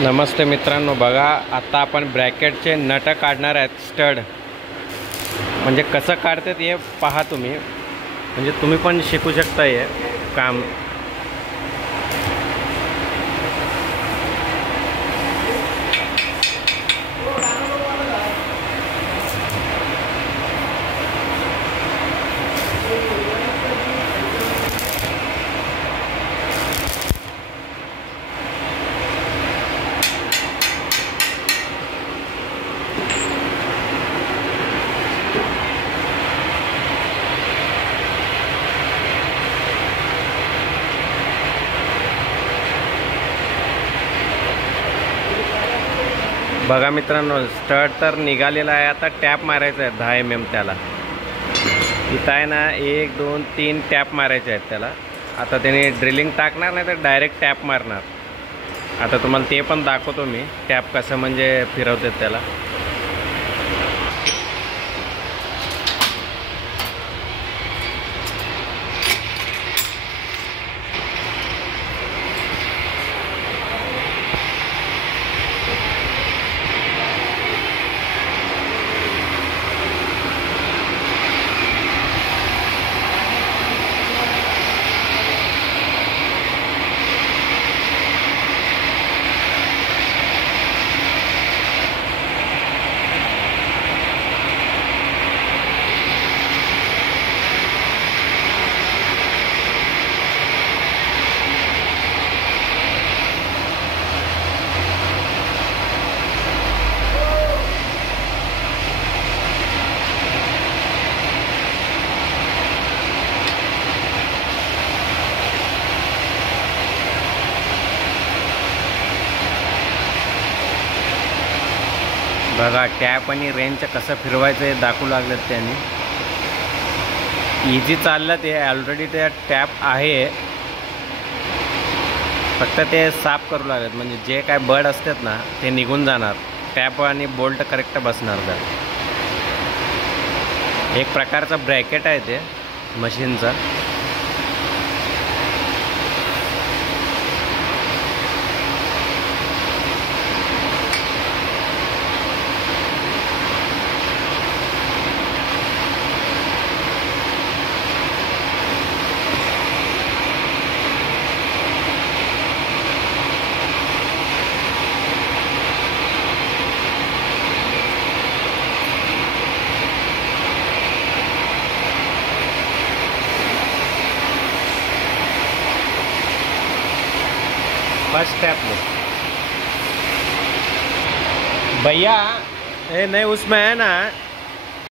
नमस्ते मित्रांनो, बघा आता आपण ब्रॅकेटचे नट काढणार आहेत. स्टड म्हणजे कसं काढतात हे पहा तुम्ही, म्हणजे तुम्ही पण शिकू शकता हे काम. बघा मित्रांनो, स्टड तर निघालेला आहे. आता टॅप मारायचा आहे 10 mm त्याला. इथं आहे ना 1 2 3 टॅप मारायचे आहेत त्याला. आता त्याने ड्रिलिंग टाकणार नाही तर डायरेक्ट टॅप मारणार. आता तुम्हाला ते पण दाखवतो मी, टॅप कसं म्हणजे फिरवतात त्याला. बघा टॅप आणि रेंजचं कसं फिरवायचं हे दाखवू लागलेत त्यांनी. इझी चाललं ते. ऑलरेडी ते टॅप आहे, फक्त ते साफ करू लागलेत. म्हणजे जे काय बड असतात ना ते निघून जाणार. टॅप आणि बोल्ट करेक्ट बसणार. तर एक प्रकारचं ब्रॅकेट आहे ते मशीनचं. फर्स्ट स्टेप में भैया, ये नहीं उसमें है ना